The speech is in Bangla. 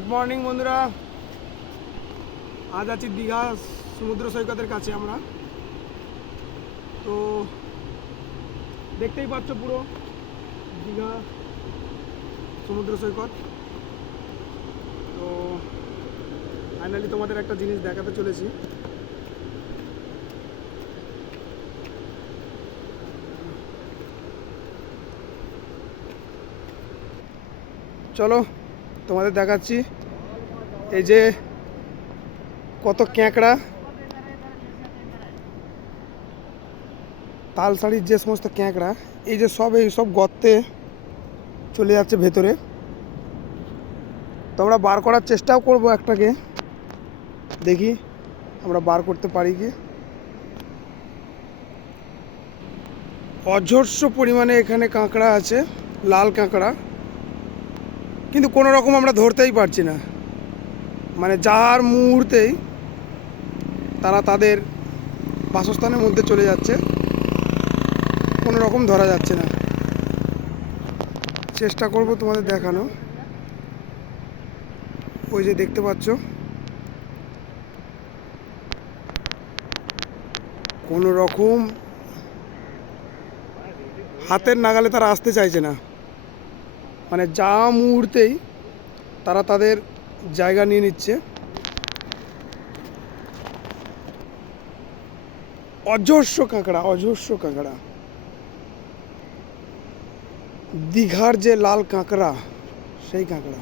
গুড মর্নিং বন্ধুরা, আজ আছি দীঘা সমুদ্র সৈকতের কাছে। আমরা তো দেখতেই পাচ্ছ পুরো দীঘা সমুদ্র সৈকত। তো ফাইনালি তোমাদের একটা জিনিস দেখাতে চলেছি। চলো তোমাদের দেখাচ্ছি। এই যে কত ক্যাঁকড়া, তালসাড়ির যে সমস্ত ক্যাঁকড়া, এই সব গর্তে চলে যাচ্ছে ভেতরে। তো আমরা বার করার চেষ্টাও করব একটাকে, দেখি আমরা বার করতে পারি কি। অজস্র পরিমাণে এখানে কাঁকড়া আছে, লাল কাঁকড়া, কিন্তু কোনো রকম আমরা ধরতেই পারছি না। মানে যার মুহূর্তেই তারা তাদের বাসস্থানের মধ্যে চলে যাচ্ছে, কোনো রকম ধরা যাচ্ছে না। চেষ্টা করব তোমাদের দেখানো। ওই যে দেখতে পাচ্ছ, কোনো রকম হাতের নাগালে তারা আসতে চাইছে না। মানে যা মুহূর্তেই তারা তাদের জায়গা নিয়ে নিচ্ছে। অজস্র কাঁকড়া, অজস্র কাঁকড়া। দীঘার যে লাল কাঁকড়া, সেই কাঁকড়া।